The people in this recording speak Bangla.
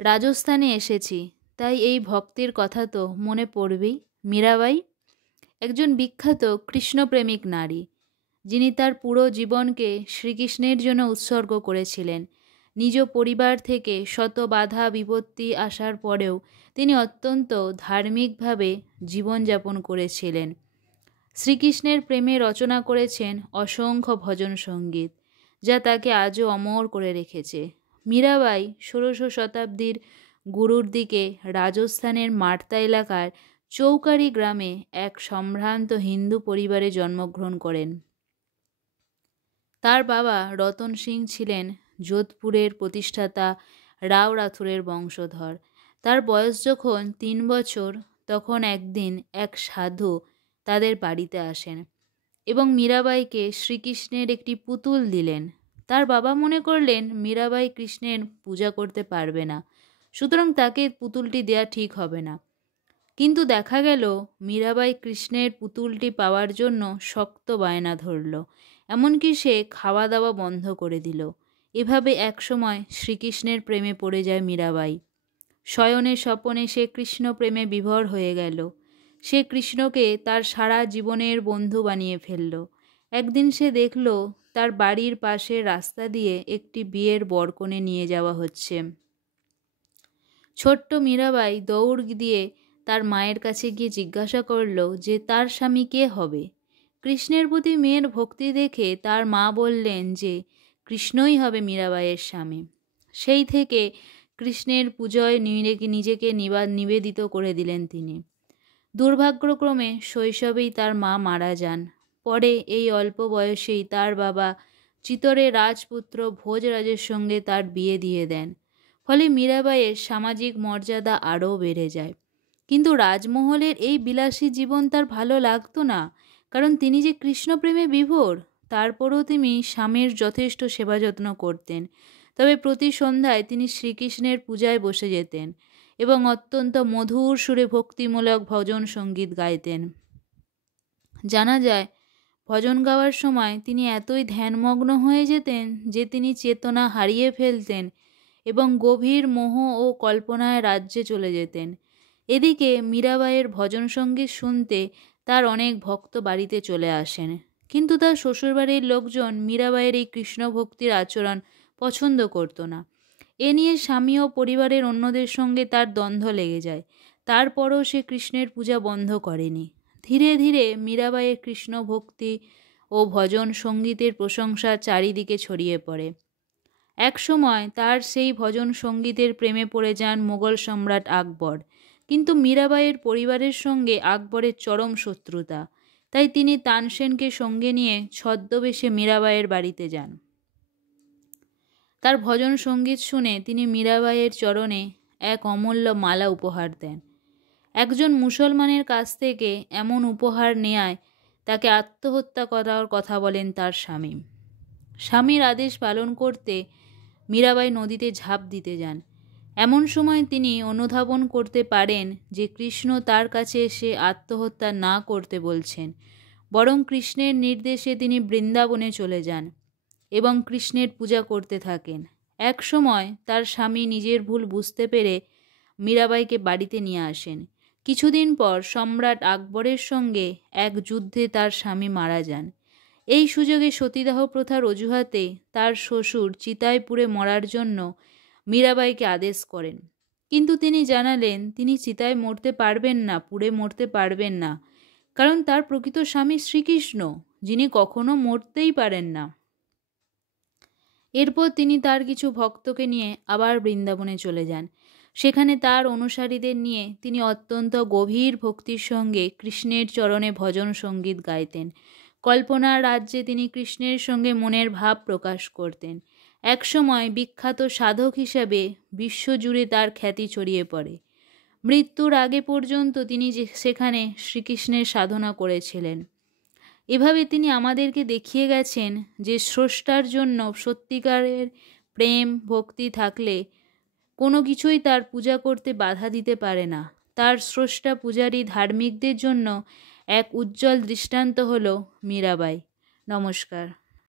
রাজস্থানে এসেছি, তাই এই ভক্তের কথা তো মনে পড়বেই। মীরাবাই একজন বিখ্যাত কৃষ্ণপ্রেমিক নারী, যিনি তার পুরো জীবনকে শ্রীকৃষ্ণের জন্য উৎসর্গ করেছিলেন। নিজ পরিবার থেকে শত বাধা বিপত্তি আসার পরেও তিনি অত্যন্ত ধার্মিকভাবে জীবনযাপন করেছিলেন। শ্রীকৃষ্ণের প্রেমে রচনা করেছেন অসংখ্য ভজন সঙ্গীত, যা তাকে আজও অমর করে রেখেছে। মীরাবাই ১৬শ শতাব্দীর গুরুর দিকে রাজস্থানের মার্তা এলাকার চৌকারি গ্রামে এক সম্ভ্রান্ত হিন্দু পরিবারে জন্মগ্রহণ করেন। তার বাবা রতন সিং ছিলেন যোধপুরের প্রতিষ্ঠাতা রাও রাথোরের বংশধর। তার বয়স যখন ৩ বছর, তখন একদিন এক সাধু তাদের বাড়িতে আসেন এবং মীরাবাইকে শ্রীকৃষ্ণের একটি পুতুল দিলেন। তার বাবা মনে করলেন মীরাবাই কৃষ্ণের পূজা করতে পারবে না, সুতরাং তাকে পুতুলটি দেয়া ঠিক হবে না। কিন্তু দেখা গেল মীরাবাই কৃষ্ণের পুতুলটি পাওয়ার জন্য শক্ত বায়না ধরল, এমনকি সে খাওয়া দাওয়া বন্ধ করে দিল। এভাবে একসময় শ্রীকৃষ্ণের প্রেমে পড়ে যায় মীরাবাই। শয়নে স্বপনে সে কৃষ্ণ প্রেমে বিভোর হয়ে গেল। সে কৃষ্ণকে তার সারা জীবনের বন্ধু বানিয়ে ফেলল। একদিন সে দেখল তার বাড়ির পাশের রাস্তা দিয়ে একটি বিয়ের বরকনে নিয়ে যাওয়া হচ্ছে। ছোট্ট মীরাবাই দৌড় দিয়ে তার মায়ের কাছে গিয়ে জিজ্ঞাসা করল যে তার স্বামী কে হবে। কৃষ্ণের প্রতি মেয়ের ভক্তি দেখে তার মা বললেন যে কৃষ্ণই হবে মীরাবাইয়ের স্বামী। সেই থেকে কৃষ্ণের পূজায় নিজেকে নিবেদিত করে দিলেন তিনি। দুর্ভাগ্যক্রমে শৈশবেই তার মা মারা যান। পরে এই অল্প বয়সেই তার বাবা চিতোরে রাজপুত্র ভোজরাজের সঙ্গে তার বিয়ে দিয়ে দেন। ফলে মীরাবাইয়ের সামাজিক মর্যাদা আরও বেড়ে যায়। কিন্তু রাজমহলের এই বিলাসী জীবন তার ভালো লাগতো না, কারণ তিনি যে কৃষ্ণপ্রেমে বিভোর। তারপরও তিনি স্বামীর যথেষ্ট সেবা যত্ন করতেন। তবে প্রতি সন্ধ্যায় তিনি শ্রীকৃষ্ণের পূজায় বসে যেতেন এবং অত্যন্ত মধুর সুরে ভক্তিমূলক ভজন সঙ্গীত গাইতেন। জানা যায় ভজন গাওয়ার সময় তিনি এতই ধ্যানমগ্ন হয়ে যেতেন যে তিনি চেতনা হারিয়ে ফেলতেন এবং গভীর মোহ ও কল্পনায় রাজ্যে চলে যেতেন। এদিকে মীরাবাইয়ের ভজন সঙ্গীত শুনতে তার অনেক ভক্ত বাড়িতে চলে আসেন, কিন্তু তার শ্বশুরবাড়ির লোকজন মীরাবাইয়ের এই কৃষ্ণ ভক্তির আচরণ পছন্দ করত না। এ নিয়ে স্বামী ও পরিবারের অন্যদের সঙ্গে তার দ্বন্দ্ব লেগে যায়। তারপরও সে কৃষ্ণের পূজা বন্ধ করেনি। ধীরে ধীরে মীরাবাইয়ের কৃষ্ণ ভক্তি ও ভজন সঙ্গীতের প্রশংসা চারিদিকে ছড়িয়ে পড়ে। একসময় তার সেই ভজন সঙ্গীতের প্রেমে পড়ে যান মোগল সম্রাট আকবর, কিন্তু মীরাবাইয়ের পরিবারের সঙ্গে আকবরের চরম শত্রুতা। তাই তিনি তানসেনকে সঙ্গে নিয়ে ছদ্মবেশে মীরাবাইয়ের বাড়িতে যান। তার ভজন সঙ্গীত শুনে তিনি মীরাবাইয়ের চরণে এক অমূল্য মালা উপহার দেন। একজন মুসলমানের কাছ থেকে এমন উপহার নেয়ায় তাকে আত্মহত্যা করার কথা বলেন তার স্বামী। স্বামীর আদেশ পালন করতে মীরাবাই নদীতে ঝাঁপ দিতে যান। এমন সময় তিনি অনুধাবন করতে পারেন যে কৃষ্ণ তার কাছে এসে আত্মহত্যা না করতে বলছেন, বরং কৃষ্ণের নির্দেশে তিনি বৃন্দাবনে চলে যান এবং কৃষ্ণের পূজা করতে থাকেন। এক সময় তার স্বামী নিজের ভুল বুঝতে পেরে মীরাবাইকে বাড়িতে নিয়ে আসেন। কিছুদিন পর সম্রাট আকবরের সঙ্গে এক যুদ্ধে তার স্বামী মারা যান। এই সুযোগে সতীদাহ প্রথার অজুহাতে তার শ্বশুর চিতায় পুড়ে মরার জন্য মীরাবাইকে আদেশ করেন, কিন্তু তিনি জানালেন তিনি চিতায় মরতে পারবেন না, পুড়ে মরতে পারবেন না, কারণ তার প্রকৃত স্বামী শ্রীকৃষ্ণ, যিনি কখনো মরতেই পারেন না। এরপর তিনি তার কিছু ভক্তকে নিয়ে আবার বৃন্দাবনে চলে যান। সেখানে তার অনুসারীদের নিয়ে তিনি অত্যন্ত গভীর ভক্তির সঙ্গে কৃষ্ণের চরণে ভজন সঙ্গীত গাইতেন। কল্পনার রাজ্যে তিনি কৃষ্ণের সঙ্গে মনের ভাব প্রকাশ করতেন। একসময় বিখ্যাত সাধক হিসাবে বিশ্বজুড়ে তার খ্যাতি ছড়িয়ে পড়ে। মৃত্যুর আগে পর্যন্ত তিনি সেখানে শ্রীকৃষ্ণের সাধনা করেছিলেন। এভাবে তিনি আমাদেরকে দেখিয়ে গেছেন যে স্রষ্টার জন্য সত্যিকারের প্রেম ভক্তি থাকলে কোনো কিছুই তার পূজা করতে বাধা দিতে পারে না। তার স্রষ্টা পূজারী ধার্মিকদের জন্য এক উজ্জ্বল দৃষ্টান্ত হল মীরাবাই। নমস্কার।